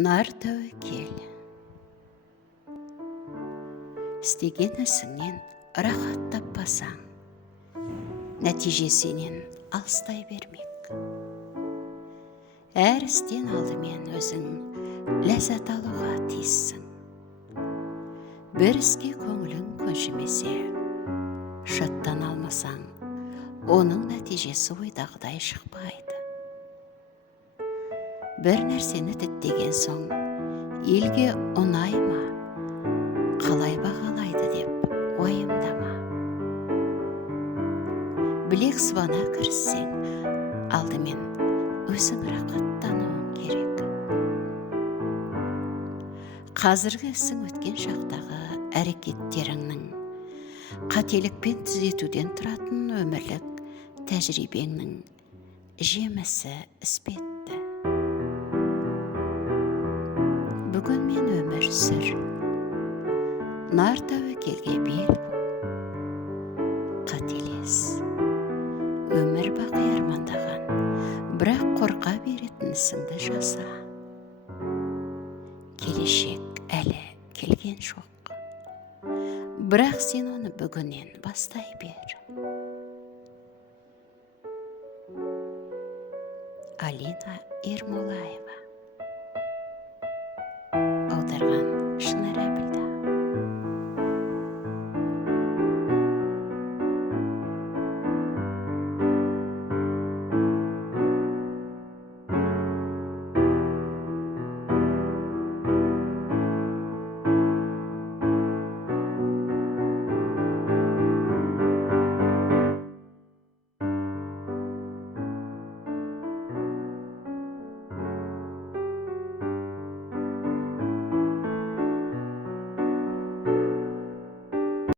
Нар тәуекел. Істеген ісіңнен рахат таппасаң, нәтижесінен алыстай бермек. Әр істен алдымен өзің ләззат алуға тиіссің. Бір іске көңілің көншімесе, шаттан алмасаң, оның нәтижесі ойдағыдай шықпайды. Бір нәрсені діттеген соң, елге ұнай ма, қалай бағалайды деп уайымдама. Білек сыбана кіріссең, алдымен өзің рақаттануың керек. Қазіргі ісің өткен шақтағы әрекеттеріңнің, қателікпен түзетуден тұратын өмірлік тәжірибеңнің жемісі іспетті. Бүгін мен өмір сүр, нар тәуекелге бел бу, қателес. Өмір бақи армандаған, бірақ қорқа беретін ісіңді жаса. Келешек әлі келген жоқ, бірақ сен оны бүгіннен бастай бер. Алина Ермолаева.